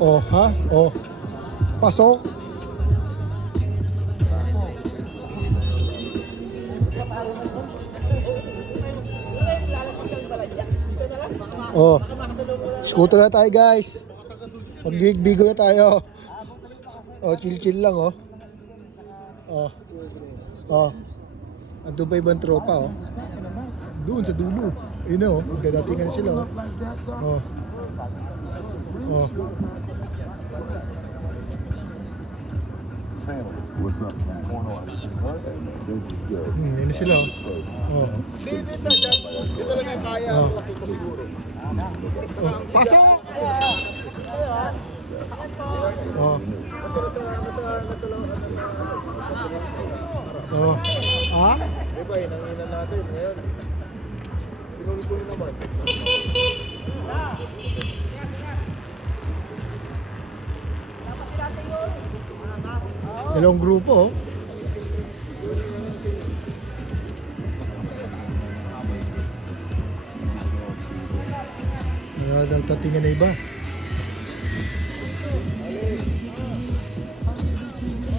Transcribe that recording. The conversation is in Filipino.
Oh, ha? Oh. Pasok. Oh. Scooter na tayo, guys. Mag-bigo na tayo. Oh, chill-chill lang, oh. Oh. Oh. Ando pa ibang tropa, oh. Doon sa dulo. Ayun na, oh. Dadatingan na sila, oh. Oh. Oh. What's up? What's going on? This is good. Ayun na sila, oh. Oh. Dito lang yung kaya. Oh. Laki ko siguro. Oh. Pasok! Oh. Nasa Oh. Ah? Diba, hinanginan natin ngayon. Pinulit-ulit naman. Dalawang grupo, oh. Nagtatingan na iba.